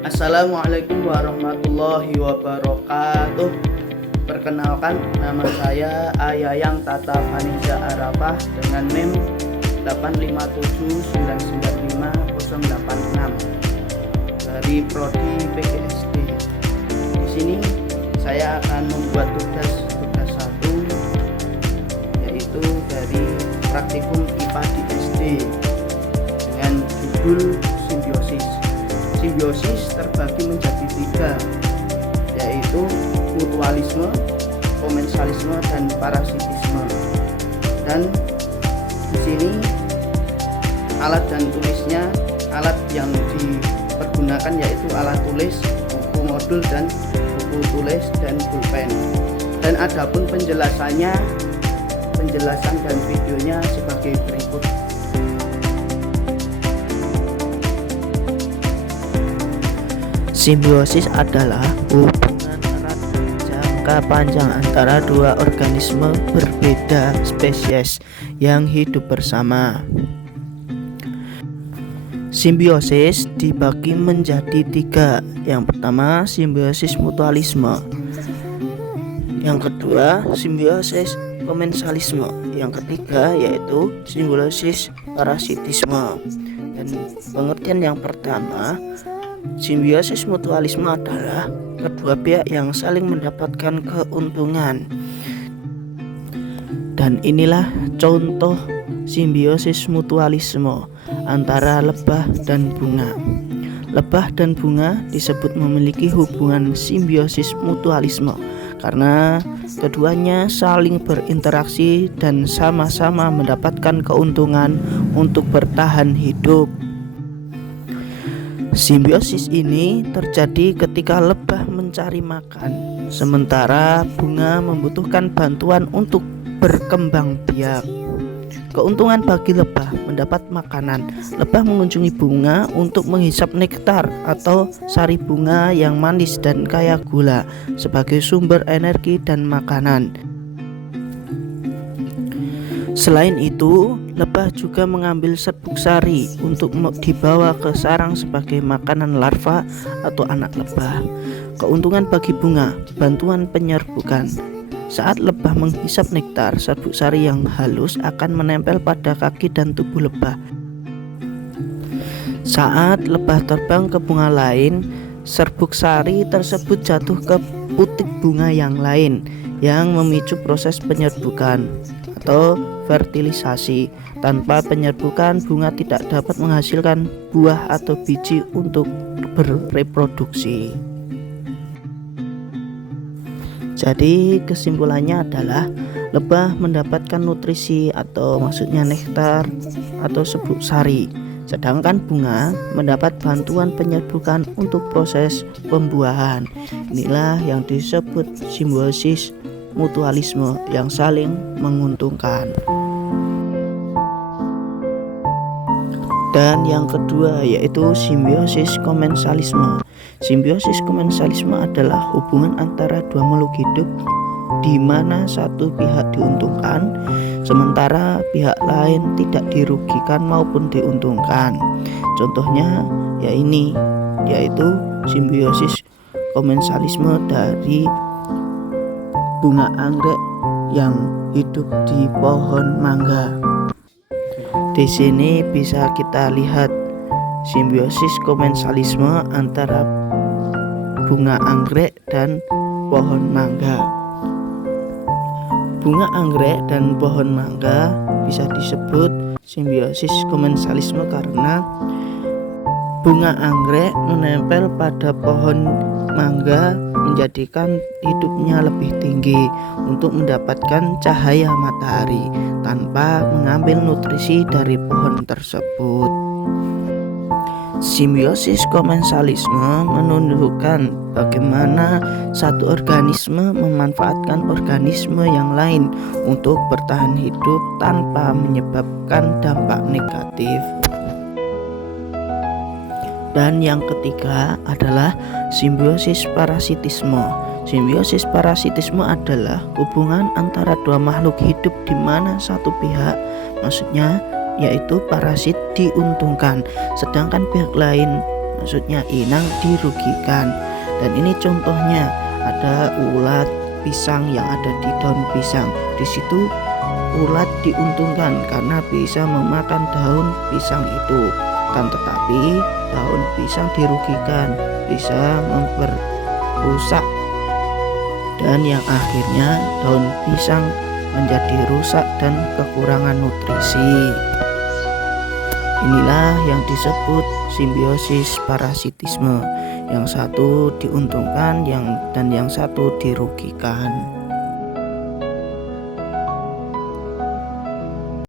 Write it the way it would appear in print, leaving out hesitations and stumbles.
Assalamualaikum warahmatullahi wabarakatuh. Perkenalkan, nama saya Ayayang Tata Faniza Arafah dengan NIM 857995086 dari Prodi PGSD. Di sini saya akan membuat tugas satu, yaitu dari praktikum IPA di SD dengan judul simbiosis. Simbiosis terbagi menjadi tiga, yaitu mutualisme, komensalisme, dan parasitisme. Dan di sini alat dan tulisnya, alat yang dipergunakan yaitu alat tulis, buku modul dan buku tulis dan pulpen. Dan adapun penjelasan dan videonya sebagai berikut. Simbiosis adalah hubungan erat jangka panjang antara dua organisme berbeda spesies yang hidup bersama. Simbiosis dibagi menjadi tiga. Yang pertama, simbiosis mutualisme. Yang kedua, simbiosis komensalisme. Yang ketiga yaitu simbiosis parasitisme. Dan pengertian yang pertama, simbiosis mutualisme adalah kedua pihak yang saling mendapatkan keuntungan. Dan inilah contoh simbiosis mutualisme antara lebah dan bunga. Lebah dan bunga disebut memiliki hubungan simbiosis mutualisme karena keduanya saling berinteraksi dan sama-sama mendapatkan keuntungan untuk bertahan hidup. Simbiosis ini terjadi ketika lebah mencari makan, sementara bunga membutuhkan bantuan untuk berkembang biak. Keuntungan bagi lebah mendapat makanan. Lebah mengunjungi bunga untuk menghisap nektar atau sari bunga yang manis dan kaya gula sebagai sumber energi dan makanan. Selain itu, lebah juga mengambil serbuk sari untuk dibawa ke sarang sebagai makanan larva atau anak lebah. Keuntungan bagi bunga, bantuan penyerbukan. Saat lebah menghisap nektar, serbuk sari yang halus akan menempel pada kaki dan tubuh lebah. Saat lebah terbang ke bunga lain, serbuk sari tersebut jatuh ke putik bunga yang lain yang memicu proses penyerbukan atau fertilisasi. Tanpa penyerbukan, bunga tidak dapat menghasilkan buah atau biji untuk bereproduksi. Jadi kesimpulannya adalah lebah mendapatkan nutrisi atau maksudnya nektar atau serbuk sari, sedangkan bunga mendapat bantuan penyerbukan untuk proses pembuahan. Inilah yang disebut simbiosis mutualisme yang saling menguntungkan. Dan yang kedua yaitu simbiosis komensalisme. Simbiosis komensalisme adalah hubungan antara dua makhluk hidup di mana satu pihak diuntungkan sementara pihak lain tidak dirugikan maupun diuntungkan. Contohnya yaitu simbiosis komensalisme dari bunga anggrek yang hidup di pohon mangga. Di sini bisa kita lihat simbiosis komensalisme antara bunga anggrek dan pohon mangga. Bunga anggrek dan pohon mangga bisa disebut simbiosis komensalisme karena bunga anggrek menempel pada pohon mangga menjadikan hidupnya lebih tinggi untuk mendapatkan cahaya matahari tanpa mengambil nutrisi dari pohon tersebut. Simbiosis komensalisme menunjukkan bagaimana satu organisme memanfaatkan organisme yang lain untuk bertahan hidup tanpa menyebabkan dampak negatif. Dan yang ketiga adalah simbiosis parasitisme. Simbiosis parasitisme adalah hubungan antara dua makhluk hidup di mana satu pihak, maksudnya yaitu parasit, diuntungkan, sedangkan pihak lain maksudnya inang dirugikan. Dan ini contohnya, ada ulat pisang yang ada di daun pisang. Di situ ulat diuntungkan karena bisa memakan daun pisang itu, kan tetapi daun pisang dirugikan, bisa memperusak, dan yang akhirnya daun pisang menjadi rusak dan kekurangan nutrisi. Inilah yang disebut simbiosis parasitisme. Yang satu diuntungkan dan yang satu dirugikan.